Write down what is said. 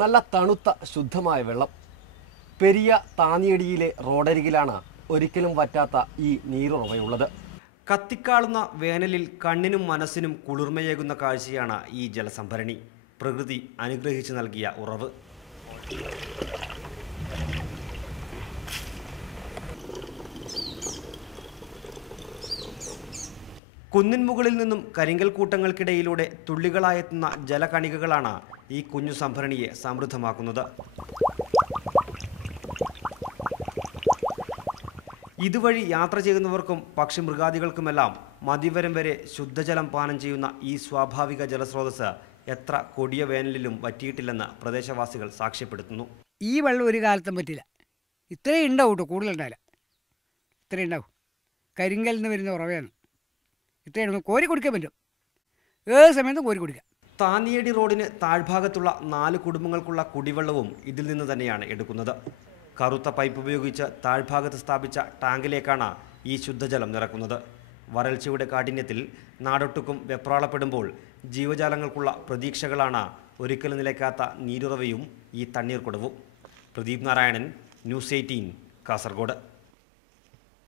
നല്ല തണുത്ത ശുദ്ധമായ വെള്ളം. പെരിയ താന്നിയടിയിലെ റോഡരികിലാണ് ഒരിക്കലും വറ്റാത്ത ഈ നീരുറവയുള്ളത്. കത്തിക്കാളുന്ന വേനലിൽ കണ്ണിനും മനസ്സിനും കുളിർമയേകുന്ന കാഴ്ചയാണ് ഈ ജലസംഭരണി. പ്രകൃതി അനുഗ്രഹിച്ചു നൽകിയ ഉറവ്. കുന്നിൻ മുകളിൽ നിന്നും കരിങ്കൽ കൂട്ടങ്ങൾക്കിടയിലൂടെ തുള്ളികളായെത്തുന്ന ജലകണികകളാണ് ഈ കുഞ്ഞു സംഭരണിയെ സമൃദ്ധമാക്കുന്നത്. ഇതുവഴി യാത്ര ചെയ്യുന്നവർക്കും പക്ഷിമൃഗാദികൾക്കുമെല്ലാം മതിവരം വരെ ശുദ്ധജലം പാനം ചെയ്യുന്ന ഈ സ്വാഭാവിക ജലസ്രോതസ് എത്ര കൊടിയ വേനലിലും വറ്റിയിട്ടില്ലെന്ന് പ്രദേശവാസികൾ സാക്ഷ്യപ്പെടുത്തുന്നു. ഈ വെള്ളം ഒരു കാലത്തും പറ്റില്ല. ഇത്രയും ഉണ്ടാവും കേട്ടോ, കൂടുതലുണ്ടാവില്ല. ഇത്രയും ഉണ്ടാവും. കരിങ്കലിൽ നിന്ന് വരുന്ന ഉറവയാണ്. ഇത്രയും കോരി കുടിക്കാൻ പറ്റും. ഏത് സമയത്തും കോരി കുടിക്കാം. താന്നിയടി റോഡിന് താഴ്ഭാഗത്തുള്ള 4 കുടുംബങ്ങൾക്കുള്ള കുടിവെള്ളവും ഇതിൽ നിന്ന് തന്നെയാണ് എടുക്കുന്നത്. കറുത്ത പൈപ്പ് ഉപയോഗിച്ച് താഴ്ഭാഗത്ത് സ്ഥാപിച്ച ടാങ്കിലേക്കാണ് ഈ ശുദ്ധജലം നിറക്കുന്നത്. വരൾച്ചയുടെ കാഠിന്യത്തിൽ നാടൊട്ടുക്കും വെപ്രാളപ്പെടുമ്പോൾ ജീവജാലങ്ങൾക്കുള്ള പ്രതീക്ഷകളാണ് ഒരിക്കലും നിലയ്ക്കാത്ത നീരുറവയും ഈ തണ്ണീർക്കുടവും. പ്രദീപ് നാരായണൻ, ന്യൂസ് 18, കാസർഗോഡ്.